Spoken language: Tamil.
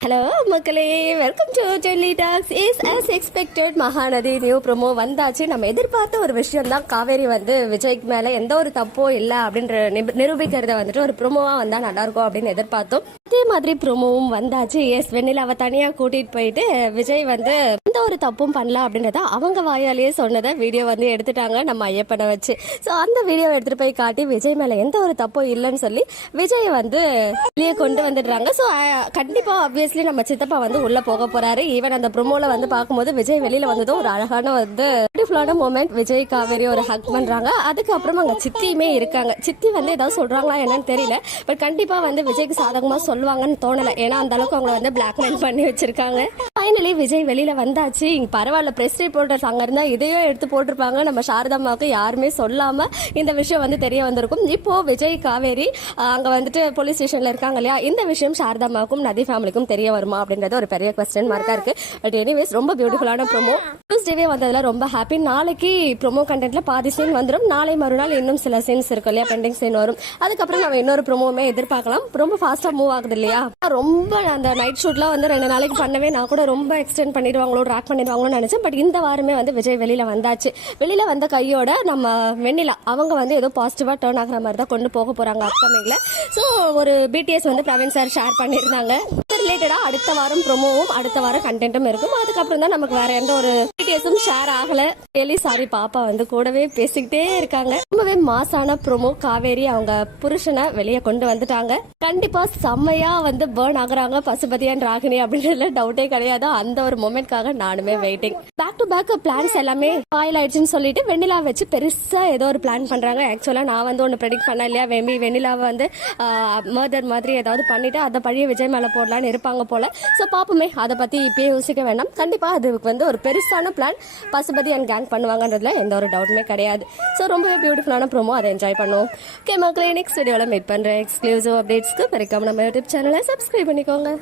ஹலோ மக்களே welcome to Delhi talks is as expected Mahanadhi new promo வந்தாச்சு. நம்ம எதிர்பார்த்த ஒரு விஷயம் தான் காவேரி வந்து விஜய்க்கு மேலே எந்த ஒரு தப்போ இல்லை அப்படின்ற நிரூபிக்கிறத வந்துட்டு ஒரு ப்ரோமோவாக வந்தால் நல்லாயிருக்கும் அப்படின்னு எதிர்பார்த்தோம். அதே மாதிரி ப்ரோமோவும் வந்தாச்சு. எஸ் வெண்ணிலாவை தனியா கூட்டிட்டு போயிட்டு விஜய் வந்து எந்த ஒரு தப்பும் பண்ணல அப்படின்றத அவங்க வாயாலேயே சொன்னதை வீடியோ வந்து எடுத்துட்டாங்க நம்ம ஐயப்பனை வச்சு. ஸோ அந்த வீடியோ எடுத்துட்டு போய் காட்டி விஜய் மேல எந்த ஒரு தப்பும் இல்லைன்னு சொல்லி விஜய் வந்து வெளியே கொண்டு வந்துடுறாங்க. ஸோ கண்டிப்பா ஆப்வியஸ்லி நம்ம சித்தப்பா வந்து உள்ள போக போறாரு. ஈவன் அந்த ப்ரோமோல வந்து பார்க்கும்போது விஜய் வெளியில வந்ததும் ஒரு அழகான வந்து பியூட்டிஃபுல்லான மூமெண்ட் விஜய் காவேரி ஒரு ஹக் பண்ணுறாங்க அதுக்கப்புறம் அங்கே சித்தியுமே இருக்காங்க. சித்தி வந்து ஏதாவது சொல்கிறாங்களா என்னன்னு தெரியல. பட் கண்டிப்பாக வந்து விஜய்க்கு சாதகமாக சொல்ல சொல்லுவாங்கன்னு தோணல. ஏன்னா அந்த அளவுக்கு அவங்கள வந்து பிளாக்மெயில் பண்ணி வச்சிருக்காங்க. ஃபைனலி விஜய் வெளியில வந்தாச்சு. இங்க பரவாயில்ல பிரஸ் ரிப்போர்ட்டர்ஸ் அங்க இருந்தா இதையும் எடுத்து போட்டிருப்பாங்க. நம்ம சாரதாமாவுக்கு யாருமே சொல்லாம இந்த விஷயம் வந்து தெரிய வந்திருக்கும். இப்போ விஜய் காவேரி அங்க வந்துட்டு போலீஸ் ஸ்டேஷன்ல இருக்காங்க இல்லையா? இந்த விஷயம் சாரதாமாவுக்கும் நதி ஃபேமிலிக்கும் தெரிய வருமா? அப்படின்றது ஒரு பெரிய கொஸ்டின் மார்க்கா இருக்கு. பட் எனிவேஸ் ரொம்ப பியூட்டிஃபுல்லான ப்ரோமோ டியூஸ்டேவே வந்ததுல ரொம்ப ஹாப்பி நாளைக்கு ப்ரோமோ கண்டென்ட்ல பாதி சீன் வந்துடும் நாளை மறுநாள் இன்னும் சில சீன்ஸ் இருக்கும் இல்லையா? பெண்டிங் சீன் வரும். அதுக்கப்புறம் நம்ம இன்னொரு ப்ரோமோவுமே எதிர்பார்க்கலாம். ரொம்ப ஃபாஸ்டா மூவ் ஆகுது இல்லையா? ரொம்ப அந்த நைட் ஷூட்லாம் வந்து ரெண்டு நாளைக்கு பண்ணவே நான் கூட ரொம்ப ரொம்ப எக்ஸ்டெண்ட் பண்ணிடுவாங்களோ ட்ராக் பண்ணிடுவாங்களோன்னு நினைச்சேன். பட் இந்த வாரமே வந்து விஜய் வெளியில வந்தாச்சு. வெளியில வந்த கையோட நம்ம வெண்ணிலா அவங்க வந்து ஏதோ பாசிட்டிவா டேர்ன் ஆகுற மாதிரி தான் கொண்டு போக போறாங்க அப்கமிங்ல ஸோ ஒரு பிடிஎஸ் வந்து பிரவீன் சார் ஷேர் பண்ணியிருந்தாங்க. ரிலேட்டடா அடுத்த வாரம் ப்ரோமோவும் அடுத்த வாரம் கண்டென்ட்டும் இருக்கும். அதுக்கப்புறம் தான் நமக்கு வேற எந்த ஒரு பிடிஎஸும் ஷேர் ஆகல. டெய்லி சாரி பாப்பா வந்து கூடவே பேசிக்கிட்டே இருக்காங்க. ரொம்பவே மாசான ப்ரொமோ காவேரி அவங்க புருஷனை வெளியே கொண்டு வந்துட்டாங்க. கண்டிப்பா செம்மையா வந்து பேர்ன் ஆகுறாங்க பசுபதியான் ராகினி அப்படின்றதுல டவுட்டே கிடையாது. அந்த ஒரு மொமெண்ட்காக நானுமே waiting back to back plans எல்லாமே ஆயில் ஆயிடுச்சுன்னு சொல்லிட்டு வெண்ணிலா வச்சு பெருசா ஏதோ ஒரு பிளான் பண்றாங்க. ஆக்சுவலா நான் வந்து ஒன்னு ப்ரெடிக்ட் பண்ண இல்லையா? வெம்பி வெண்ணிலாவை வந்து மர்டர் மாதிரி ஏதாவது பண்ணிட்டு அதை பழைய விஜய் மேல போடலான்னு இருப்பாங்க போல. ஸோ பாப்போமே. அதை பத்தி இப்பயே யோசிக்க வேண்டாம் கண்டிப்பா அதுக்கு வந்து ஒரு பெருசான பிளான் பசுபதி அண்ட் கேங் பண்ணுவாங்கன்றதுல எந்த ஒரு டவுட்டுமே கிடையாது. ஸோ ரொம்பவே பியூட்டிஃபுல்லான ப்ரோமோ அதை என்ஜாய் பண்ணுவோம். ஓகே மக்களே நெக்ஸ்ட் வீடியோவில் மீட் பண்ணுறேன் எக்ஸ்க்ளூசிவ் அப்டேட்ஸ்க்கு மறக்காம நம்ம யூடியூப் சேனலை சப்ஸ்கிரைப் பண்ணிக்கோங்க.